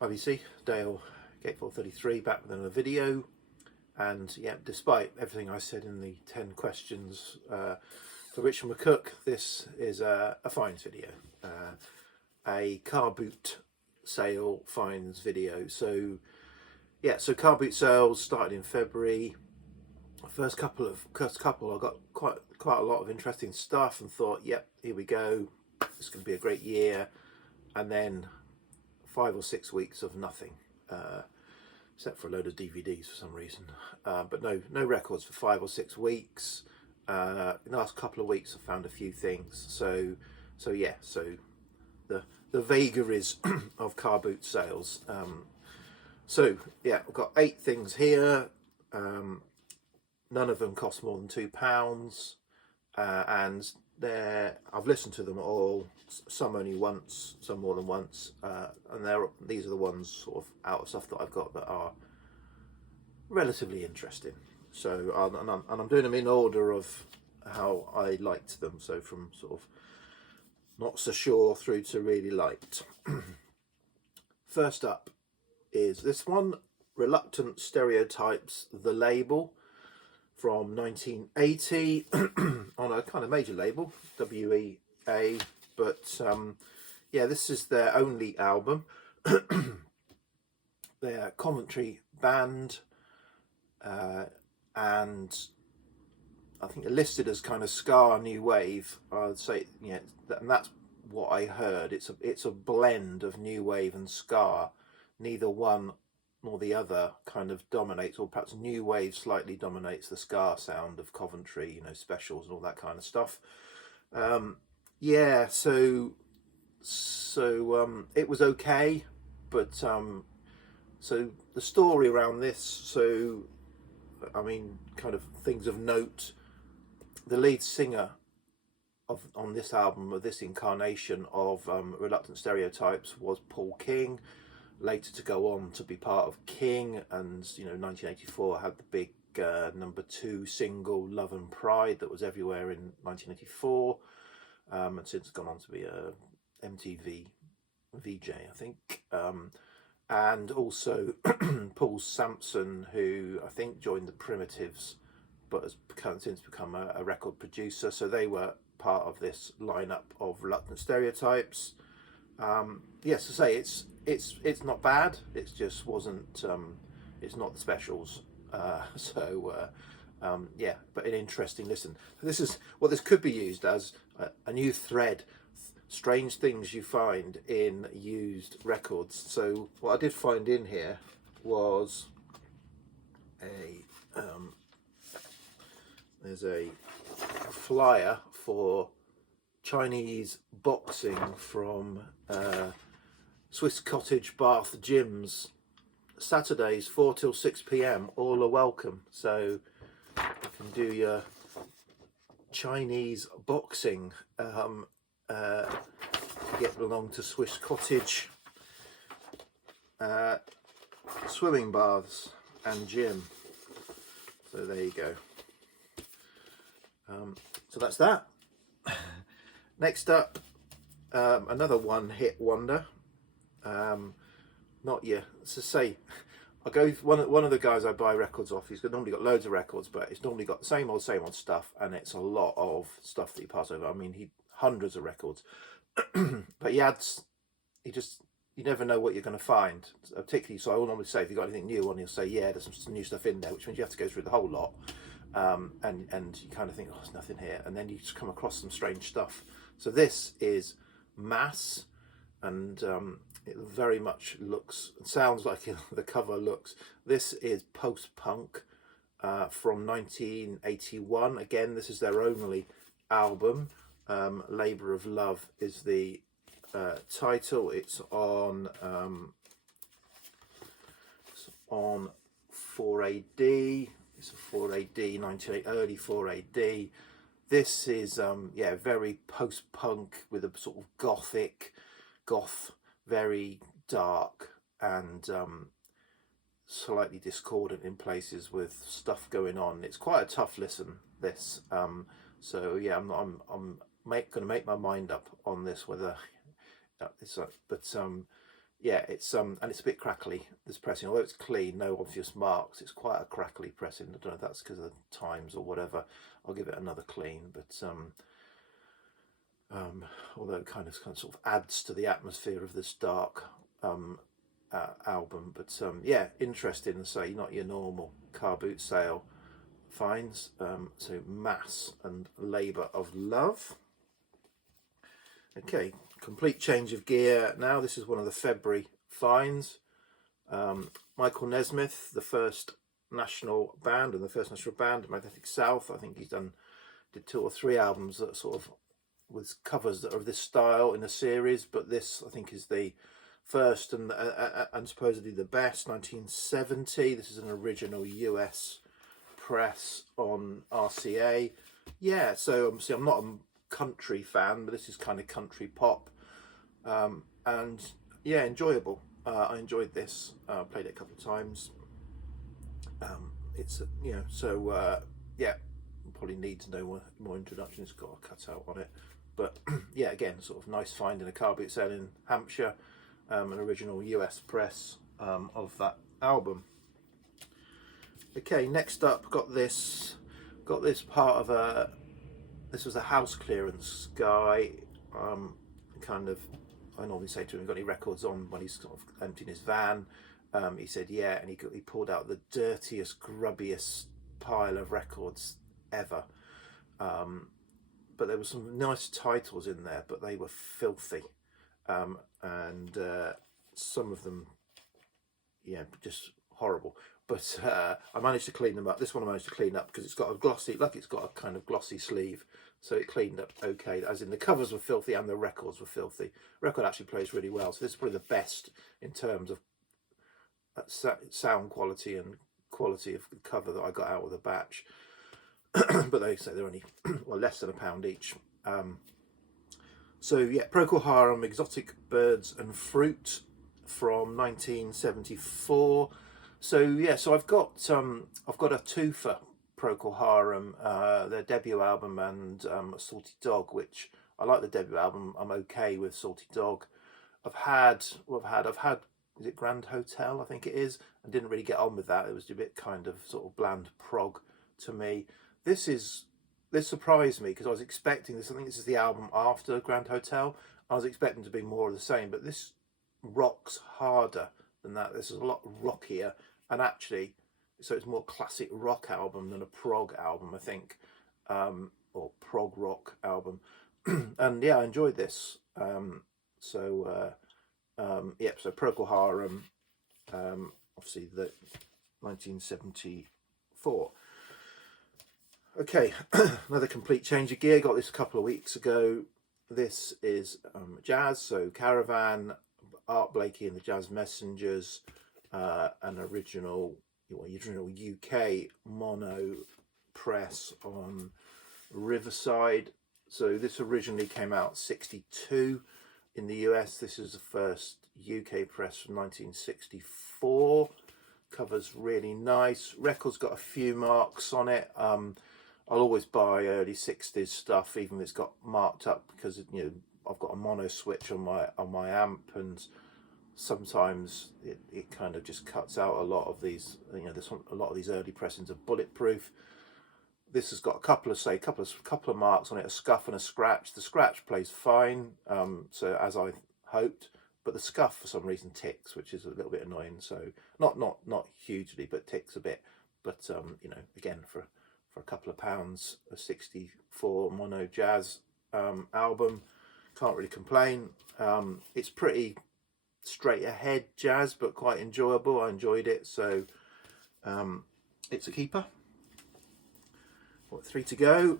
IBC, Dale, Gate 433, back with another video. And yeah, despite everything I said in the 10 questions for Richard McCook, this is a finds video, a car boot sale finds video. So yeah, so car boot sales started in February. First couple I got quite a lot of interesting stuff and thought, yep, here we go, it's going to be a great year. And then 5 or 6 weeks of nothing, except for a load of DVDs for some reason, but no records for 5 or 6 weeks. In the last couple of weeks I found a few things, so yeah, so the vagaries of car boot sales. So yeah, I've got 8 things here. None of them cost more than £2, and I've listened to them all, some only once, some more than once, and these are the ones sort of out of stuff that I've got that are relatively interesting. So I'm doing them in order of how I liked them, so from sort of not so sure through to really liked. First up is this one, Reluctant Stereotypes, The Label, from 1980 on a kind of major label, WEA, but yeah, this is their only album. They're Coventry band, and I think they're listed as kind of ska new wave. I'd say, yeah, and that's what I heard. It's a blend of new wave and ska. Neither one nor the other kind of dominates, or perhaps new wave slightly dominates the ska sound of Coventry, you know, Specials and all that kind of stuff. Yeah, so it was okay, but so the story around this, so I mean, kind of things of note, the lead singer on this album, of this incarnation of Reluctant Stereotypes, was Paul King, later to go on to be part of King, and you know, 1984 had the big #2 single Love and Pride that was everywhere in 1984, and since gone on to be a MTV VJ, I think, and also Paul Sampson, who I think joined the Primitives but has since become a record producer. So they were part of this lineup of Reluctant Stereotypes. Yes, to say it's not bad. It just wasn't. It's not the Specials. Yeah, but an interesting listen. This is what this could be used as a new thread. Strange things you find in used records. So what I did find in here was there's a flyer for Chinese boxing from Swiss Cottage Bath gyms, Saturdays 4 till 6 p.m. all are welcome. So you can do your Chinese boxing, get along to Swiss Cottage, swimming baths and gym. So there you go. So that's that. Next up, another one-hit wonder. Not yet. So say, I go one of the guys I buy records off. He's normally got loads of records, but it's normally got the same old stuff, and it's a lot of stuff that he passes over. I mean, hundreds of records, but you never know what you're going to find. Particularly, so I will normally say, if you got anything new on, he'll say, yeah, there's some new stuff in there, which means you have to go through the whole lot. And you kind of think, oh, there's nothing here, and then you just come across some strange stuff. So this is Mass, and it very much sounds like the cover looks. This is post-punk from 1981. Again, this is their only album. Labour of Love is the title. It's on 4AD. It's a 4AD, 98, early 4AD. This is yeah, very post-punk with a sort of goth, very dark and slightly discordant in places with stuff going on. It's quite a tough listen, this. So yeah, I'm going to make my mind up on this, whether it's but yeah, it's and it's a bit crackly, this pressing, although it's clean, no obvious marks. It's quite a crackly pressing. I don't know if that's because of the times or whatever. I'll give it another clean, but although it kind of sort of adds to the atmosphere of this dark album. But yeah, interesting. So not your normal car boot sale finds. So Mass and Labour of Love. Okay, complete change of gear now. This is one of the February finds. Michael Nesmith, the first national band and the first national band, Magnetic South. I think he's did 2 or 3 albums that sort of with covers that are of this style in a series, but this I think is the first and supposedly the best. 1970. This is an original US press on RCA. Yeah, so obviously I'm not a country fan, but this is kind of country pop, and yeah, enjoyable. I enjoyed this. Played it a couple of times. It's you know, so yeah, probably need to know more introduction. It's got a cutout on it, but yeah, again, sort of nice find in a car boot sale in Hampshire. An original US press of that album. Okay, next up, got this part of a. This was a house clearance guy. Kind of, I normally say to him, "Got any records on?" When he's sort of emptying his van. He said, "Yeah," and he pulled out the dirtiest, grubbiest pile of records ever. But there were some nice titles in there, but they were filthy, and some of them, yeah, just horrible. But I managed to clean them up. This one I managed to clean up because it's got a glossy, like it's got a kind of glossy sleeve, so it cleaned up okay. As in the covers were filthy and the records were filthy. Record actually plays really well, so this is probably the best in terms of sound quality and quality of cover that I got out of the batch. But they say they're only well less than £1 each. So yeah, Procol Harum, Exotic Birds and Fruit from 1974. So yeah, so I've got a twofer Procol Harum, their debut album, and Salty Dog, which I like the debut album. I'm okay with Salty Dog. I've had is it Grand Hotel, I think it is, and didn't really get on with that. It was a bit kind of sort of bland prog to me. This surprised me because I was expecting this. I think this is the album after Grand Hotel. I was expecting to be more of the same, but this rocks harder than that. This is a lot rockier, and actually, so it's more classic rock album than a prog album, I think, or prog rock album. And yeah, I enjoyed this. So Procol Harum, obviously the 1974. Okay, another complete change of gear. Got this a couple of weeks ago. This is jazz, so Caravan, Art Blakey and the Jazz Messengers, an original UK mono press on Riverside. So this originally came out 62 in the US. This is the first UK press from 1964. Cover's really nice. Record's got a few marks on it. I'll always buy early 60s stuff, even if it's got marked up, because I've got a mono switch on my amp, and sometimes it kind of just cuts out a lot of these. There's a lot of these early pressings are bulletproof. This has got a couple of marks on it, a scuff and a scratch. The scratch plays fine, so as I hoped, but the scuff for some reason ticks, which is a little bit annoying. So not hugely, but ticks a bit. But again, for a couple of pounds, a 64 mono jazz album, can't really complain. It's pretty straight ahead jazz, but quite enjoyable. I enjoyed it, so it's a keeper. 3 to go.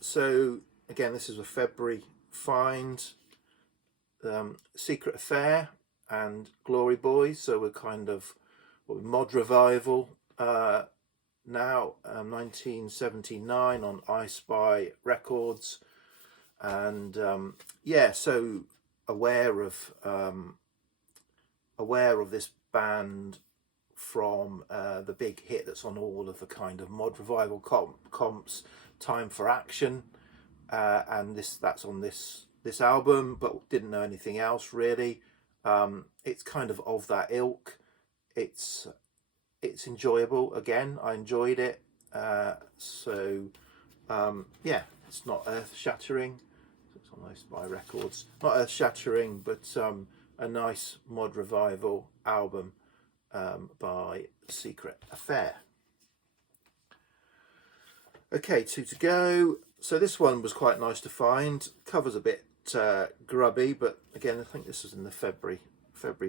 So again, this is a February find. Secret Affair and Glory Boys, so we're kind of mod revival now. 1979 on I Spy Records, and yeah, so aware of this band from the big hit that's on all of the kind of mod revival comps, Time for Action, and that's on this album, but didn't know anything else really. It's kind of that ilk. It's enjoyable. Again, I enjoyed it. Yeah, it's not earth-shattering. It's on those Spy Records. Not earth-shattering, but a nice mod revival album by Secret Affair. Okay, 2 to go. So this one was quite nice to find. Cover's a bit grubby, but again, I think this was in the February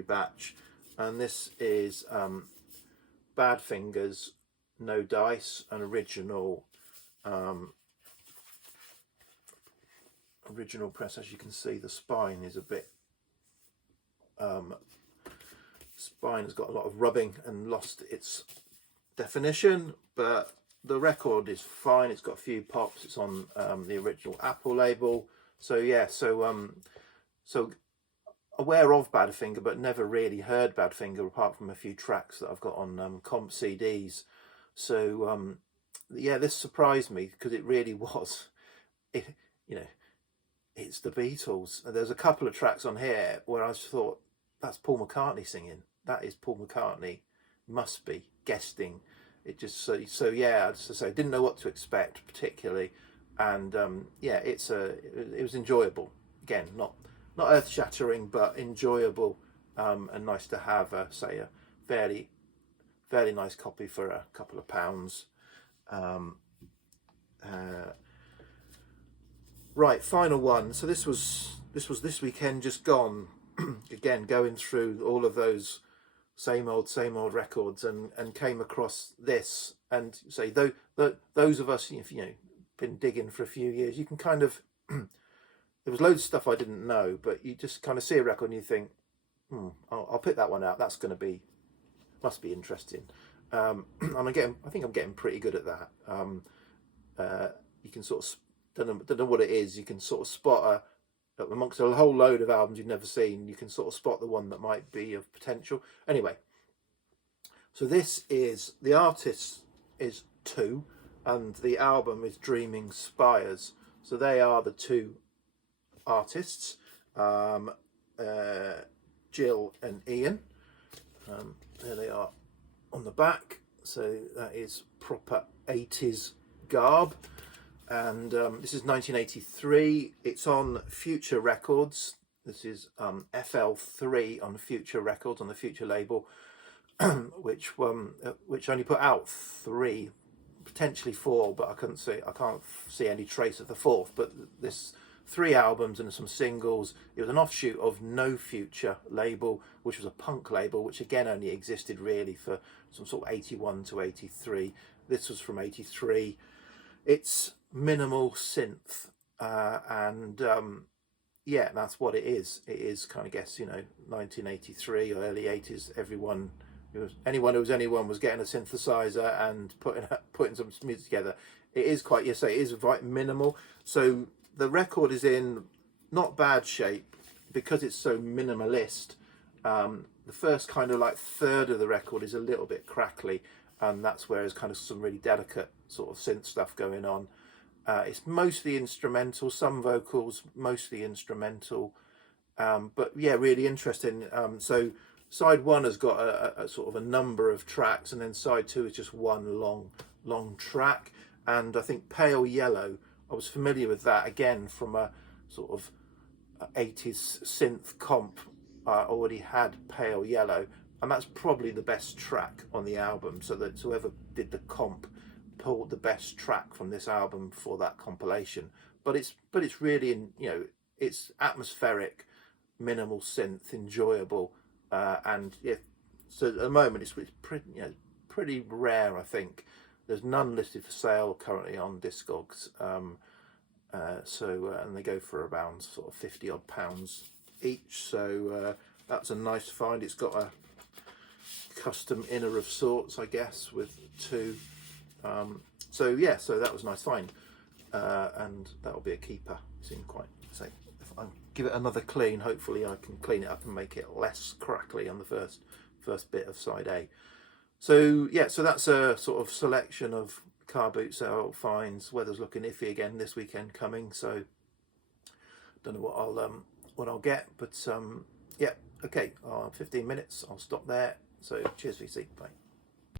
batch, and this is Badfinger's No Dice, an original press. As you can see, the spine is a bit spine has got a lot of rubbing and lost its definition, but the record is fine. It's got a few pops. It's on the original Apple label. So yeah, so aware of Badfinger, but never really heard Badfinger apart from a few tracks that I've got on comp CDs. So yeah, this surprised me because it really was. It's the Beatles. There's a couple of tracks on here where I just thought, that's Paul McCartney singing. That is Paul McCartney. Must be guesting. It just so yeah. As I say, didn't know what to expect particularly, and yeah, it was enjoyable. Again, not earth-shattering, but enjoyable, and nice to have a fairly nice copy for a couple of pounds. Right, final one. So this was this weekend just gone. Again, going through all of those same old records, and came across this, and say those of us, if been digging for a few years, you can kind of there was loads of stuff I didn't know, but you just kind of see a record and you think, I'll pick that one out. That's going to must be interesting. And I think I'm getting pretty good at that. You can sort of don't know what it is. You can sort of spot amongst a whole load of albums you've never seen, you can sort of spot the one that might be of potential. Anyway, so this is, the artist is 2 and the album is Dreaming Spiers. So they are the 2 artists, Jill and Ian. There they are on the back. So that is proper 80s garb. And this is 1983. It's on Future Records. This is FL3 on Future Records, on the Future label, which only put out 3, potentially 4, but I can't see any trace of the 4th. But this 3 albums and some singles. It was an offshoot of No Future label, which was a punk label, which again only existed really for some sort of 81 to 83. This was from 83. It's minimal synth, and yeah, that's what it is. It is kind of, 1983 or early 80s. Anyone who was getting a synthesizer and putting some music together. It is quite, it is quite minimal. So the record is in not bad shape because it's so minimalist. The first kind of third of the record is a little bit crackly, and that's where there's kind of some really delicate sort of synth stuff going on. It's mostly instrumental, some vocals, mostly instrumental, but yeah, really interesting. So side 1 has got a sort of a number of tracks, and then side 2 is just one long track. And I think Pale Yellow, I was familiar with that again from a sort of 80s synth comp. I already had Pale Yellow, and that's probably the best track on the album. So that whoever did the comp pulled the best track from this album for that compilation. But it's really it's atmospheric, minimal synth, enjoyable, and yeah. So at the moment it's pretty rare. I think there's none listed for sale currently on Discogs. And they go for around sort of 50 odd pounds each. So that's a nice find. It's got a custom inner of sorts, I guess, with 2. So yeah, so that was a nice find, and that'll be a keeper. Seem quite if I give it another clean, hopefully I can clean it up and make it less crackly on the first bit of side A. So yeah, so that's a sort of selection of car boot sale finds. Weather's looking iffy again this weekend coming, so don't know what I'll get, but yeah, Okay, 15 minutes. I'll stop there. So cheers, VC. Bye.